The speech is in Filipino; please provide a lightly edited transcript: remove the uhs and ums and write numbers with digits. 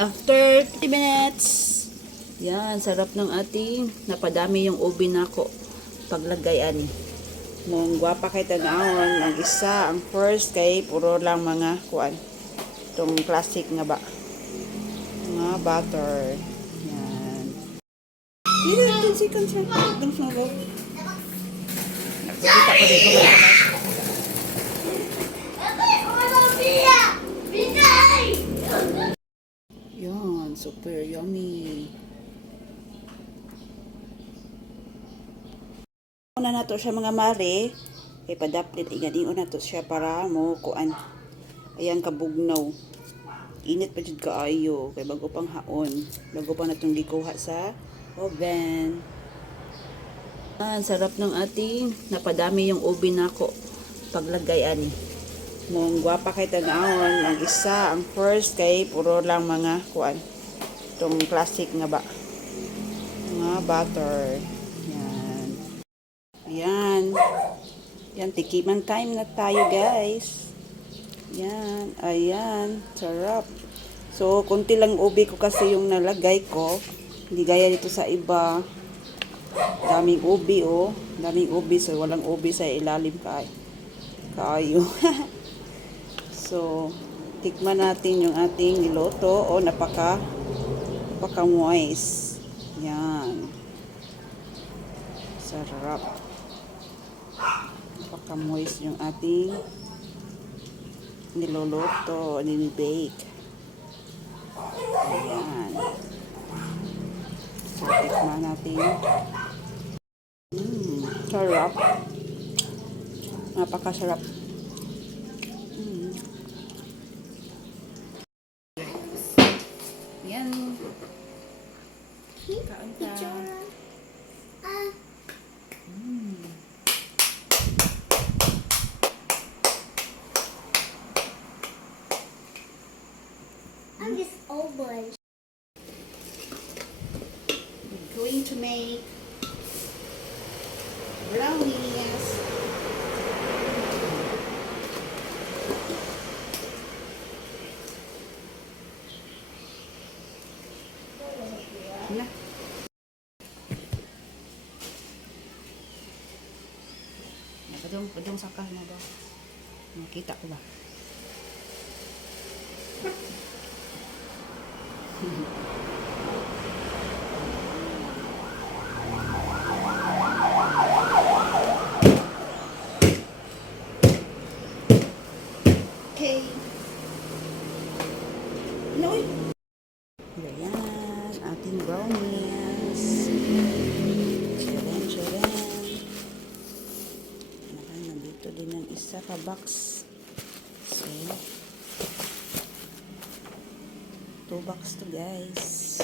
after 30 minutes. Yan, sarap ng ating napadami yung ubi nako. Paglagayan. Nung gwapa kay tanawon, ang isa, ang first kay puro lang mga kuan. Itong classic nga ba. Mga butter. Yan. Dito, sikan siya. Itong sulo. Nakikita ko dito ba? Yan, super yummy. Una na to siya mga mare. Kay padaplit iganing na to siya para mo kuan. Ayan kabugnaw. Init pa jud kaayo kay bago pang haon. Bago pa natong gikuha sa oven. Ang sarap ng ating napadami yung ubi nako. Paglagay ani. Nung gwapa kay tanawon, ang isa, ang first kay puro lang mga kuan. Itong classic nga ba. Mga butter. Yan. Yan. Yan, tikiman time na tayo guys. Yan. Ayan. Sarap. So, kunti lang ubi ko kasi yung nalagay ko. Hindi gaya dito sa iba. Daming ubi oh. Daming ubi. So, walang ubi sa ilalim kaayo. So, tikman natin yung ating niloto. O, napaka moist. Yan. Sarap. Napaka moist yung ating niloloto, nilibake. Ayan. So, tikman natin. Sarap. Napakasarap. Yan. Kain ka. I'm just over. We're going to make brownies. Na. Padong sakal na ba? Nakita ko ba? Okay. Noy. Ayan, ating brownies. Charan. Nandito din ang isa ka box. So, 2 box to guys.